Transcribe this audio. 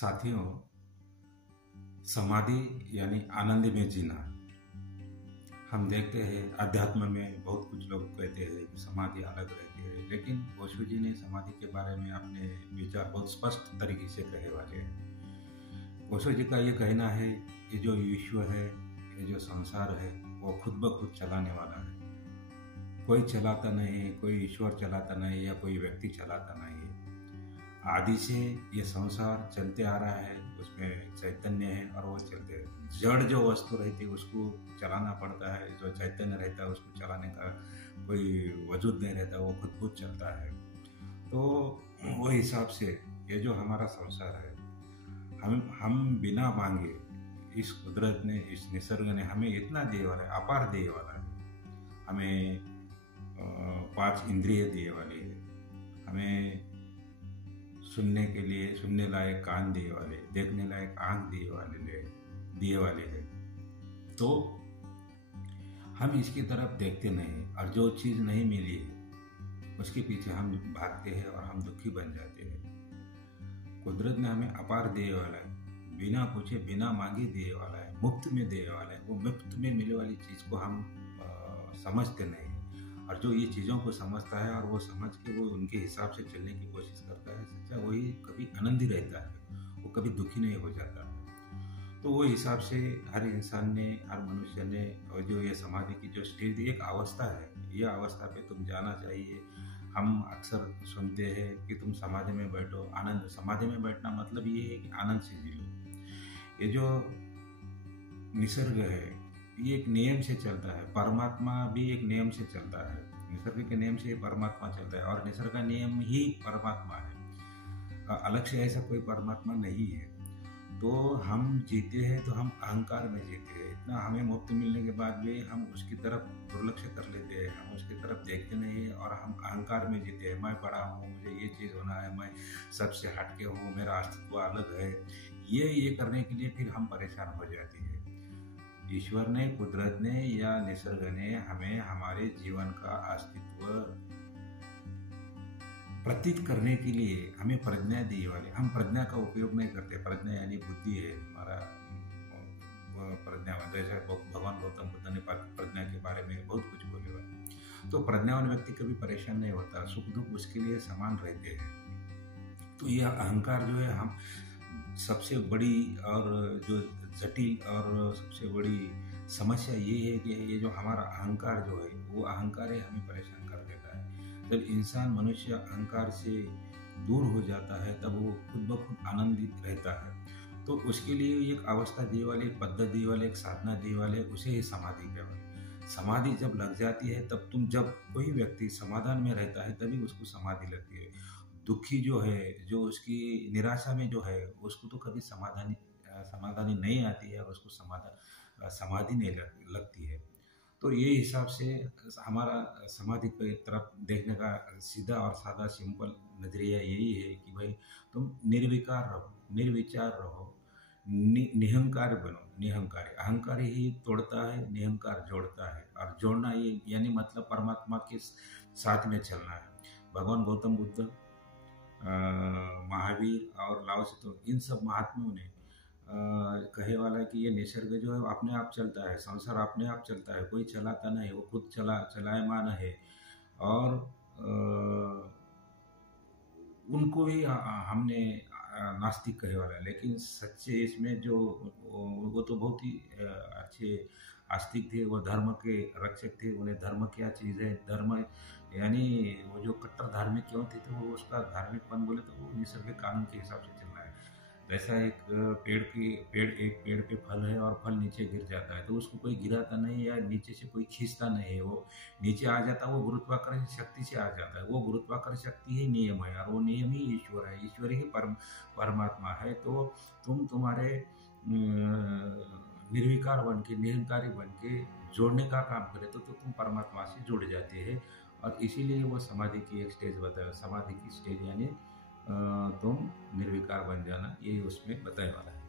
साथियों, समाधि यानी आनंद में जीना। हम देखते हैं अध्यात्म में बहुत कुछ लोग कहते हैं कि समाधि अलग रहती है, लेकिन ओशो जी ने समाधि के बारे में अपने विचार बहुत स्पष्ट तरीके से कहे वाले हैं। ओशो जी का ये कहना है कि जो विश्व है, ये जो संसार है, वो खुद ब खुद चलाने वाला है। कोई चलाता नहीं, कोई ईश्वर चलाता नहीं या कोई व्यक्ति चलाता नहीं है। आदि से ये संसार चलते आ रहा है, उसमें चैतन्य है और वो चलते हैं। जड़ जो वस्तु रहती है उसको चलाना पड़ता है, जो चैतन्य रहता है उसको चलाने का कोई वजूद नहीं रहता, वो खुद चलता है। तो वो हिसाब से ये जो हमारा संसार है, हम बिना मांगे इस कुदरत ने, इस निसर्ग ने हमें इतना दिए वाला है, अपार दिए वाला है। हमें 5 इंद्रिय दिए वाले है, हमें सुनने के लिए सुनने लायक कान दिए वाले, देखने लायक आंख दिए वाले हैं। तो हम इसकी तरफ देखते नहीं, और जो चीज़ नहीं मिली है उसके पीछे हम भागते हैं और हम दुखी बन जाते हैं। कुदरत ने हमें अपार दिए वाला है, बिना पूछे बिना मांगे दिए वाला है, मुफ्त में दिए वाला है। वो मुफ्त में मिले वाली चीज़ को हम समझते नहीं, और जो ये चीज़ों को समझता है और वो समझ के वो उनके हिसाब से चलने की कोशिश करता है, सच्चा वही कभी आनंदी रहता है, वो कभी दुखी नहीं हो जाता है। तो वो हिसाब से हर इंसान ने, हर मनुष्य ने, और जो ये समाधि की जो स्टेज एक अवस्था है, ये अवस्था पे तुम जाना चाहिए। हम अक्सर सुनते हैं कि तुम समाधि में बैठो, आनंद। समाधि में बैठना मतलब ये है कि आनंद से जी लो। ये जो निसर्ग है ये एक नियम से चलता है, परमात्मा भी एक नियम से चलता है। निसर्ग के नियम से परमात्मा चलता है और निसर्ग का नियम ही परमात्मा है। अलग से ऐसा कोई परमात्मा नहीं है। तो हम जीते हैं तो हम अहंकार में जीते हैं। इतना हमें मुफ्त मिलने के बाद भी हम उसकी तरफ दुर्लक्ष्य कर लेते हैं, हम उसकी तरफ देखते नहीं है और हम अहंकार में जीते हैं। मैं बड़ा हूँ, मुझे ये चीज़ होना है, मैं सबसे हटके हूँ, मेरा अस्तित्व अलग है। ये करने के लिए फिर हम परेशान हो जाते हैं। ईश्वर ने, कुदरत ने या निसर्ग ने हमें हमारे जीवन का अस्तित्व प्रतीत करने के लिए हमें प्रज्ञा दी वाले। हम प्रज्ञा का उपयोग नहीं करते। प्रज्ञा यानी बुद्धि है हमारा, प्रज्ञा। जैसे भगवान गौतम बुद्ध ने प्रज्ञा के बारे में बहुत कुछ बोले हुए। तो प्रज्ञावान व्यक्ति कभी परेशान नहीं होता, सुख दुख उसके लिए समान रहते हैं। तो यह अहंकार जो है, हम सबसे बड़ी और जो जटिल और सबसे बड़ी समस्या ये है कि ये जो हमारा अहंकार जो है, वो अहंकार ही हमें परेशान कर देता है। जब इंसान, मनुष्य अहंकार से दूर हो जाता है, तब वो खुद ब खुद आनंदित रहता है। तो उसके लिए एक अवस्था दिए वाले, एक पद्धति दिए वाले, एक साधना दिए वाले, उसे ही समाधि कहते। समाधि जब लग जाती है, तब जब कोई व्यक्ति समाधान में रहता है तभी उसको समाधि लगती है। दुखी जो है, जो उसकी निराशा में जो है, उसको तो कभी समाधानी नहीं आती है और उसको समाधि नहीं लगती है। तो ये हिसाब से हमारा समाधि की तरफ देखने का सीधा और सादा सिंपल नजरिया यही है कि भाई तुम निर्विकार रहो, निर्विचार रहो, निहंकार बनो। निहंकारी, अहंकार ही तोड़ता है, निहंकार जोड़ता है। और जोड़ना ये यानी मतलब परमात्मा के साथ में चलना है। भगवान गौतम बुद्ध, महावीर और लाओ से, तो इन सब महात्माओं ने कहे वाला है कि ये निसर्ग जो है अपने आप चलता है, संसार अपने आप चलता है, कोई चलाता नहीं, वो खुद चलायमान है। और उनको भी हमने नास्तिक कहे वाला है, लेकिन सच्चे इसमें जो वो तो बहुत ही अच्छे आस्तिक थे। वो धर्म के रक्षक थे। उन्हें धर्म क्या चीज़ है, धर्म यानी वो जो कट्टर धार्मिक क्यों थे, तो वो उसका धार्मिकपन बोले तो वो निसर्ग के कानून के हिसाब से चलना है। जैसा एक पेड़ पे फल है और फल नीचे गिर जाता है, तो उसको कोई गिराता नहीं या नीचे से कोई खींचता नहीं है, वो नीचे आ जाता है, वो गुरुत्वाकर्षण शक्ति से आ जाता है। वो गुरुत्वाकर्षण शक्ति ही नियम है और वो नियम ही ईश्वर है, ईश्वर ही परमात्मा है। तो तुम तुम्हारे निर्विकार बन के, निहंकारी बन के जोड़ने का काम करे तो तुम परमात्मा से जुड़ जाते हैं। और इसीलिए वो समाधि की एक स्टेज बताया। समाधि की स्टेज यानी तुम निर्विकार बन जाना, यही उसमें बताया वाला है।